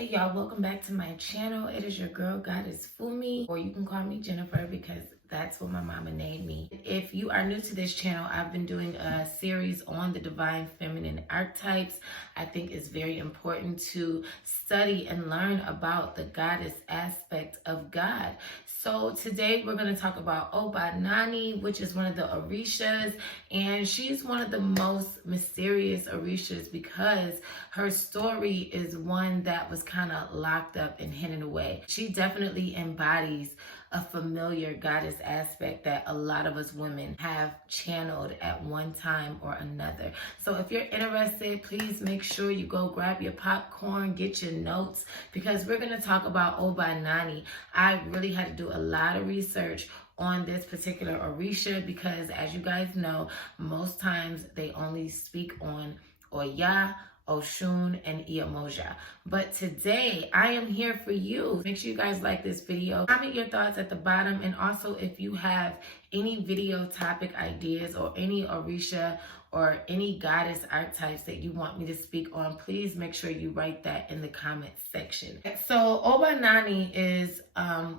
Hey y'all, welcome back to my channel. It is your girl Goddess Fumi, or you can call me Jennifer because that's what my mama named me. If you are new to this channel, I've been doing a series on the divine feminine archetypes. I think it's very important to study and learn about the goddess aspect of God. So today we're going to talk about OBA Nani, which is one of the Orishas, and she's one of the most mysterious Orishas because her story is one that was kind of locked up and hidden away. She definitely embodies a familiar goddess aspect that a lot of us women have channeled at one time or another. So if you're interested, please make sure you go grab your popcorn, get your notes, because we're going to talk about OBA Nani. I really had to do a lot of research on this particular Orisha because, as you guys know, most times they only speak on Oya, Oshun, and Iyamoja. But today I am here for you. Make sure you guys like this video. Comment your thoughts at the bottom, and also if you have any video topic ideas or any Orisha or any goddess archetypes that you want me to speak on, please make sure you write that in the comment section. So OBA Nani is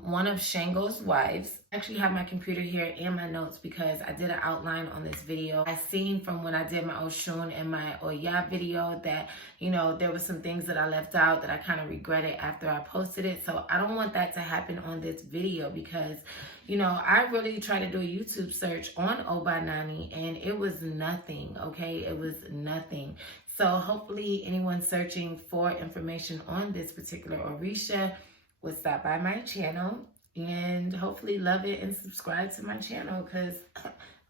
one of Shango's wives. I actually have my computer here and my notes because I did an outline on this video. I seen from when I did my Oshun and my Oya video that, you know, there were some things that I left out that I kind of regretted after I posted it. So I don't want that to happen on this video because, you know, I really tried to do a YouTube search on OBA Nani and it was nothing, okay? It was nothing. So hopefully anyone searching for information on this particular Orisha would stop by my channel and hopefully love it and subscribe to my channel because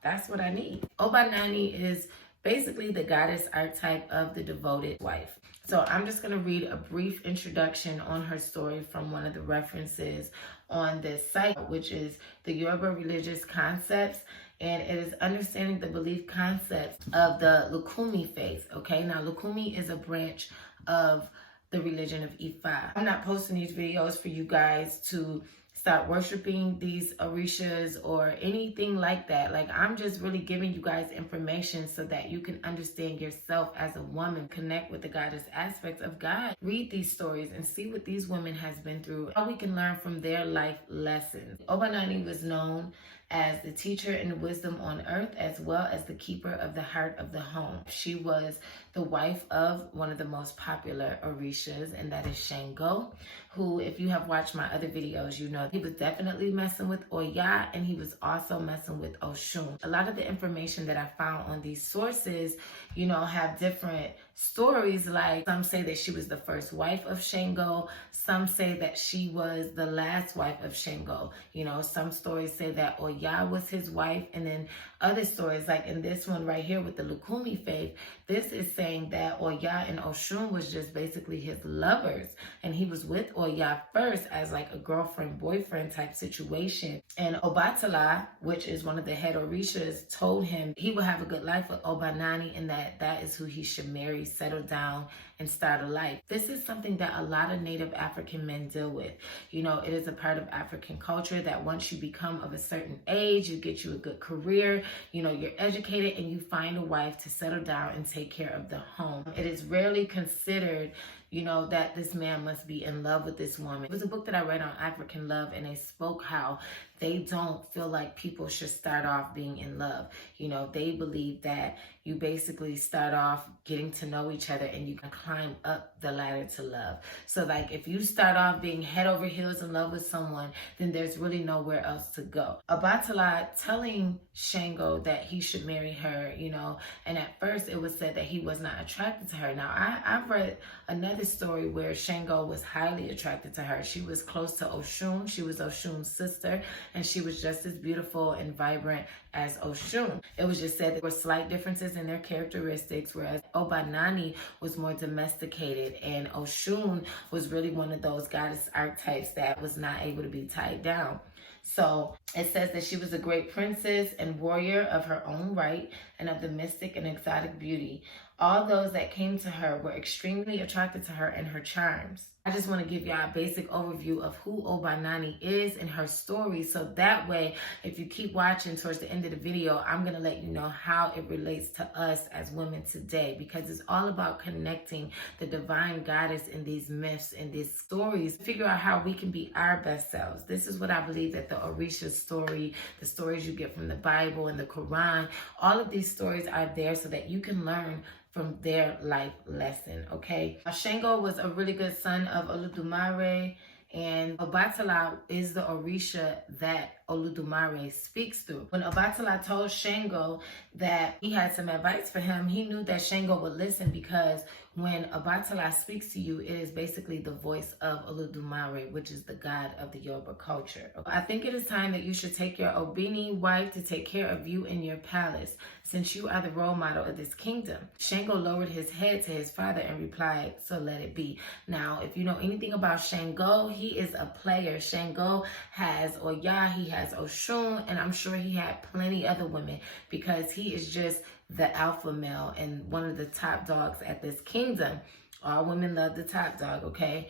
that's what I need. OBA Nani is basically the goddess archetype of the devoted wife. So I'm just going to read a brief introduction on her story from one of the references on this site, which is the Yoruba Religious Concepts, and it is understanding the belief concepts of the Lukumi faith. Okay, now Lukumi is a branch of the religion of Ifa. I'm not posting these videos for you guys to start worshiping these Orishas or anything like that. Like, I'm just really giving you guys information so that you can understand yourself as a woman, connect with the goddess aspects of God. Read these stories and see what these women has been through, how we can learn from their life lessons. OBA Nani was known as the teacher and wisdom on earth, as well as the keeper of the heart of the home. She was the wife of one of the most popular Orishas, and that is Shango, who, if you have watched my other videos, you know he was definitely messing with Oya, and he was also messing with Oshun. A lot of the information that I found on these sources, you know, have different stories. Like, some say that she was the first wife of Shango. Some say that she was the last wife of Shango. You know, some stories say that Oya was his wife, and then other stories, like in this one right here with the Lukumi faith, this is saying that Oya and Oshun was just basically his lovers, and he was with Oya first as like a girlfriend-boyfriend type situation. And Obatala, which is one of the head Orishas, told him he would have a good life with OBA Nani and that is who he should marry, settle down, and start a life. This is something that a lot of Native African men deal with. You know, it is a part of African culture that once you become of a certain age, you get you a good career, you know, you're educated, and you find a wife to settle down and take care of the home. It is rarely considered, you know, that this man must be in love with this woman. It was a book that I read on African love, and they spoke how they don't feel like people should start off being in love. You know, they believe that you basically start off getting to know each other and you can climb up the ladder to love. So like, if you start off being head over heels in love with someone, then there's really nowhere else to go. Obatala telling Shango that he should marry her, you know, and at first it was said that he was not attracted to her. Now, I've read another story where Shango was highly attracted to her. She was close to Oshun. She was Oshun's sister, and she was just as beautiful and vibrant as Oshun. It was just said there were slight differences in their characteristics, whereas OBA Nani was more domesticated, and Oshun was really one of those goddess archetypes that was not able to be tied down. So it says that she was a great princess and warrior of her own right and of the mystic and exotic beauty. All those that came to her were extremely attracted to her and her charms. I just want to give y'all a basic overview of who OBA Nani is and her story, so that way, if you keep watching towards the end of the video, I'm going to let you know how it relates to us as women today, because it's all about connecting the divine goddess in these myths and these stories, figure out how we can be our best selves. This is what I believe that the Orishas story, the stories you get from the Bible and the Quran, all of these stories are there so that you can learn from their life lesson, okay? Shango was a really good son of Oludumare, and Obatala is the Orisha that Oludumare speaks through. When Obatala told Shango that he had some advice for him, he knew that Shango would listen, because when Obatala speaks to you, it is basically the voice of Oludumare, which is the god of the Yoruba culture. I think it is time that you should take your Obini wife to take care of you in your palace, since you are the role model of this kingdom. Shango lowered his head to his father and replied, so let it be. Now, if you know anything about Shango, he is a player. Shango has Oya, he has Oshun, and I'm sure he had plenty other women, because he is just the alpha male and one of the top dogs at this kingdom. All women love the top dog, okay?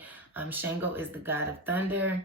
Shango is the god of thunder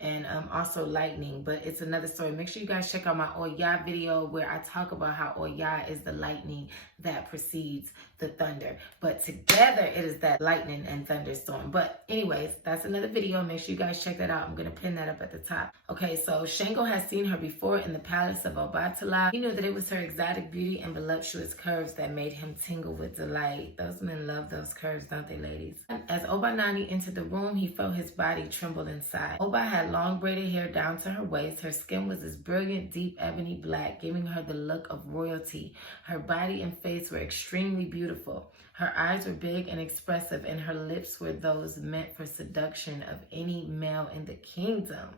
and also lightning, but it's another story. Make sure you guys check out my Oya video where I talk about how Oya is the lightning that precedes the thunder, but together it is that lightning and thunderstorm. But anyways, that's another video. Make sure you guys check that out. I'm going to pin that up at the top. Okay, so Shango has seen her before in the palace of Obatala. He knew that it was her exotic beauty and voluptuous curves that made him tingle with delight. Those men love those curves, don't they, ladies? As OBA Nani entered the room, he felt his body tremble inside. Oba had long braided hair down to her waist. Her skin was this brilliant, deep ebony black, giving her the look of royalty. Her body and face were extremely beautiful. Her eyes were big and expressive, and her lips were those meant for seduction of any male in the kingdom.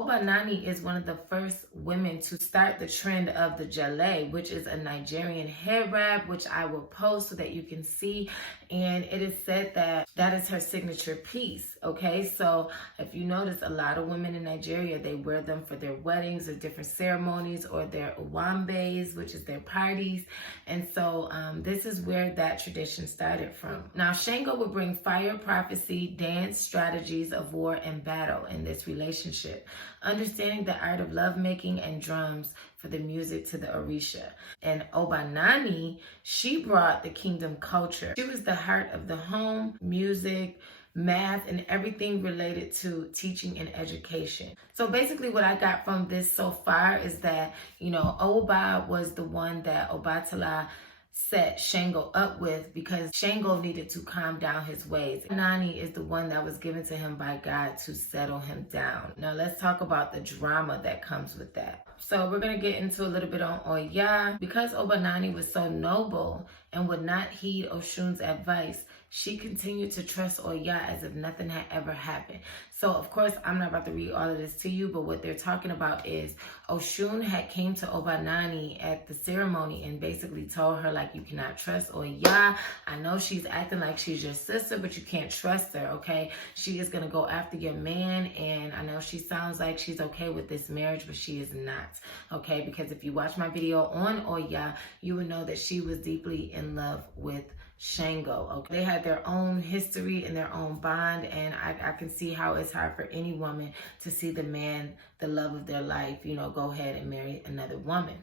OBA Nani is one of the first women to start the trend of the Jale, which is a Nigerian hair wrap, which I will post so that you can see. And it is said that that is her signature piece, okay? So if you notice, a lot of women in Nigeria, they wear them for their weddings or different ceremonies or their uwambes, which is their parties. And so this is where that tradition started from. Now, Shango would bring fire, prophecy, dance, strategies of war, and battle in this relationship, understanding the art of lovemaking and drums for the music to the Orisha. And OBA Nani, she brought the kingdom culture. She was the heart of the home, music, math, and everything related to teaching and education. So basically what I got from this so far is that, you know, Oba was the one that Obatala set Shango up with, because Shango needed to calm down his ways. Nani is the one that was given to him by God to settle him down. Now let's talk about the drama that comes with that. So we're going to get into a little bit on Oya. Because OBA Nani was so noble and would not heed Oshun's advice, she continued to trust Oya as if nothing had ever happened. So, of course, I'm not about to read all of this to you, but what they're talking about is Oshun had came to OBA Nani at the ceremony and basically told her, like, you cannot trust Oya. I know she's acting like she's your sister, but you can't trust her, okay? She is going to go after your man, and I know she sounds like she's okay with this marriage, but she is not, okay? Because if you watch my video on Oya, you would know that she was deeply in love with Shango. Okay, they had their own history and their own bond, and I can see how it's hard for any woman to see the man, the love of their life, you know, go ahead and marry another woman.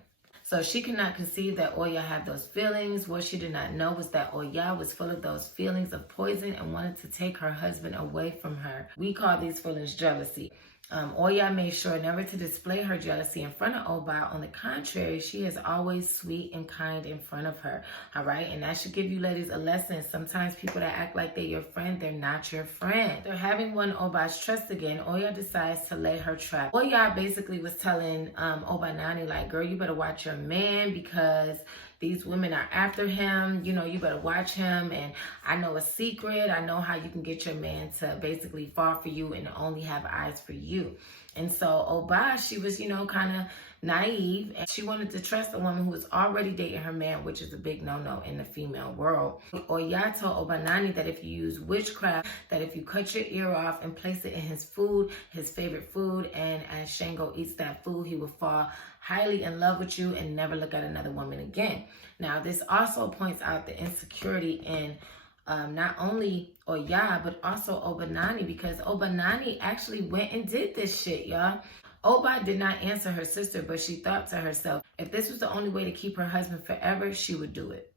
So she could not conceive that Oya had those feelings. What she did not know was that Oya was full of those feelings of poison and wanted to take her husband away from her. We call these feelings jealousy. Oya made sure never to display her jealousy in front of Oba. On the contrary, she is always sweet and kind in front of her. All right, and that should give you ladies a lesson. Sometimes people that act like they're your friend, they're not your friend. They're having won Oba's trust again. Oya decides to lay her trap. Oya basically was telling OBA Nani, like, girl, you better watch your man, because these women are after him. You know, you better watch him. And I know a secret. I know how you can get your man to basically fall for you and only have eyes for you. And so Oba, she was, you know, kind of naive, and she wanted to trust a woman who was already dating her man, which is a big no-no in the female world. Oya told OBA Nani that if you use witchcraft, that if you cut your ear off and place it in his food, his favorite food, and as Shango eats that food, he will fall highly in love with you and never look at another woman again. Now, this also points out the insecurity in not only Oya, but also OBA Nani, because OBA Nani actually went and did this shit, y'all. Oba did not answer her sister, but she thought to herself, if this was the only way to keep her husband forever, she would do it.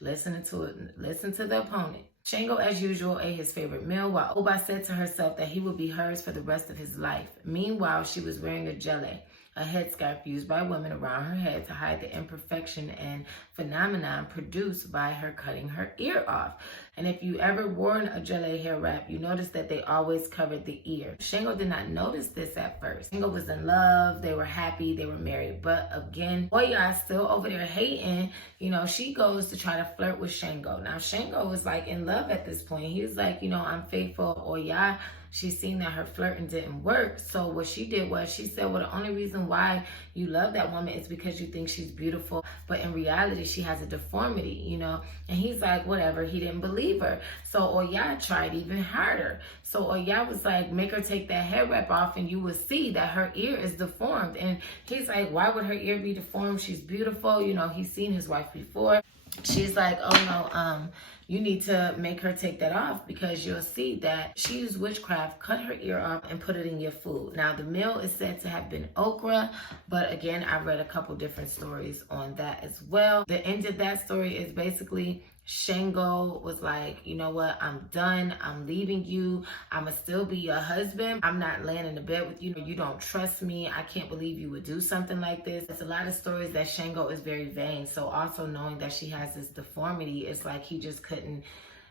Listen to it. Listen to the opponent. Shango, as usual, ate his favorite meal, while Oba said to herself that he would be hers for the rest of his life. Meanwhile, she was wearing a jele, a headscarf used by women around her head to hide the imperfection and phenomenon produced by her cutting her ear off. And if you ever wore a jele hair wrap, you notice that they always covered the ear. Shango did not notice this at first. Shango was in love, they were happy, they were married. But again, Oya still over there hating. You know, she goes to try to flirt with Shango. Now, Shango was like in love at this point. He was like, you know, I'm faithful. Oya, she's seen that her flirting didn't work. So what she did was she said, well, the only reason why you love that woman is because you think she's beautiful. But in reality, she has a deformity, you know. And he's like, whatever. He didn't believe her. So Oya tried even harder. So Oya was like, make her take that head wrap off and you will see that her ear is deformed. And he's like, why would her ear be deformed? She's beautiful. You know, he's seen his wife before. She's like, oh no, you need to make her take that off because you'll see that she used witchcraft, cut her ear off, and put it in your food. Now, the meal is said to have been okra, but again, I read a couple different stories on that as well. The end of that story is basically Shango was like, you know what, I'm done. I'm leaving you. I'ma still be your husband. I'm not laying in the bed with you. You don't trust me. I can't believe you would do something like this. There's a lot of stories that Shango is very vain. So also knowing that she has this deformity, it's like he just couldn't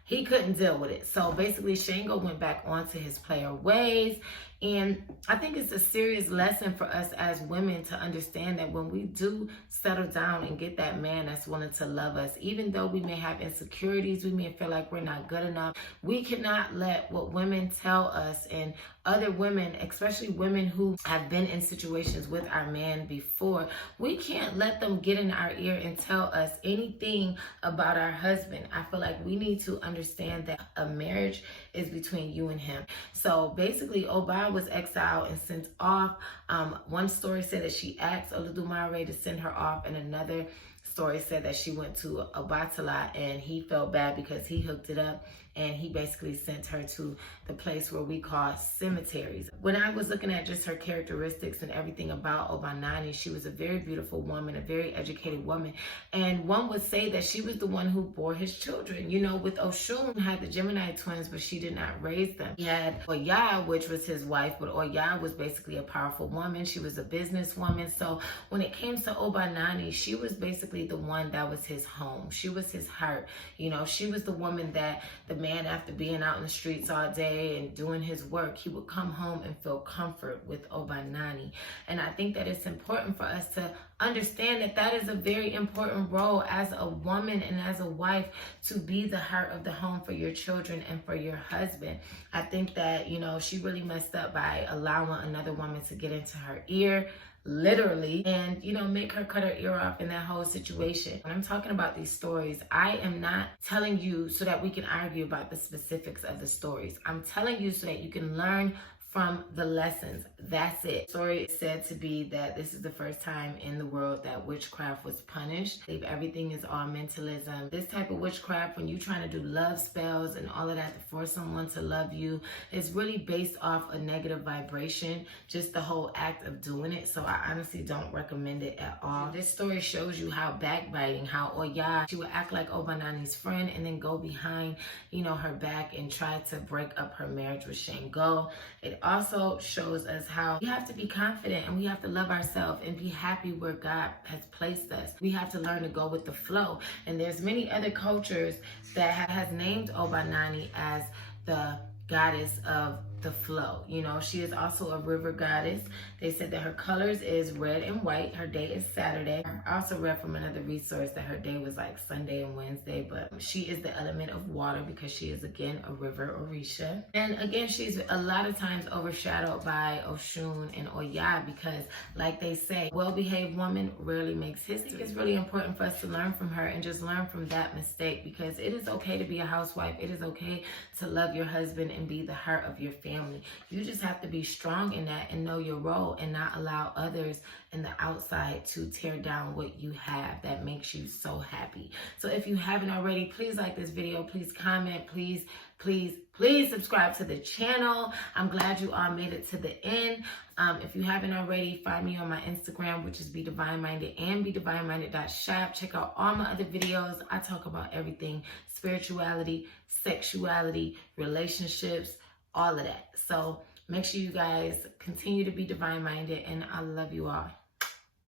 deal with it. So basically Shango went back onto his player ways. And I think it's a serious lesson for us as women to understand that when we do settle down and get that man that's willing to love us, even though we may have insecurities, we may feel like we're not good enough, we cannot let what women tell us and other women, especially women who have been in situations with our man before, we can't let them get in our ear and tell us anything about our husband. I feel like we need to understand that a marriage is between you and him. So basically, Oba was exiled and sent off. One story said that she asked Oludumare to send her off, and another story said that she went to Obatala and he felt bad because he hooked it up and he basically sent her to the place where we call cemeteries. When I was looking at just her characteristics and everything about OBA Nani, she was a very beautiful woman, a very educated woman. And one would say that she was the one who bore his children. You know, with Oshun had the Gemini twins, but she did not raise them. He had Oya, which was his wife, but Oya was basically a powerful woman. She was a businesswoman. So when it came to OBA Nani, she was basically the one that was his home. She was his heart. You know, she was the woman that the man, after being out in the streets all day and doing his work, he would come home and feel comfort with OBA Nani. And I think that it's important for us to understand that that is a very important role as a woman and as a wife, to be the heart of the home for your children and for your husband. I think that, you know, she really messed up by allowing another woman to get into her ear, literally, and, you know, make her cut her ear off in that whole situation. When I'm talking about these stories, I am not telling you so that we can argue about the specifics of the stories. I'm telling you so that you can learn from the lessons. That's it. Story is said to be that this is the first time in the world that witchcraft was punished. I believe everything is all mentalism. This type of witchcraft, when you're trying to do love spells and all of that to force someone to love you, is really based off a negative vibration, just the whole act of doing it. So I honestly don't recommend it at all. This story shows you how backbiting, how Oya, she would act like OBA Nani's friend and then go behind, you know, her back and try to break up her marriage with Shango. It also shows us how we have to be confident and we have to love ourselves and be happy where God has placed us. We have to learn to go with the flow. And there's many other cultures that has named OBA Nani as the goddess of the flow. You know, she is also a river goddess. They said that her colors is red and white. Her day is Saturday. I also read from another resource that her day was like Sunday and Wednesday, but she is the element of water because she is, again, a river Orisa. And again, she's a lot of times overshadowed by Oshun and Oya because, like they say, well-behaved woman rarely makes history. I think it's really important for us to learn from her and just learn from that mistake, because it is okay to be a housewife. It is okay to love your husband and be the heart of your family. family. You just have to be strong in that and know your role and not allow others in the outside to tear down what you have that makes you so happy. So if you haven't already, please like this video, please comment, please subscribe to the channel. I'm glad you all made it to the end. If you haven't already, find me on my Instagram, which is Divineminded and Divineminded.shop. Check out all my other videos. I talk about everything: spirituality, sexuality, relationships, all of that. So make sure you guys continue to be divine minded, and I love you all.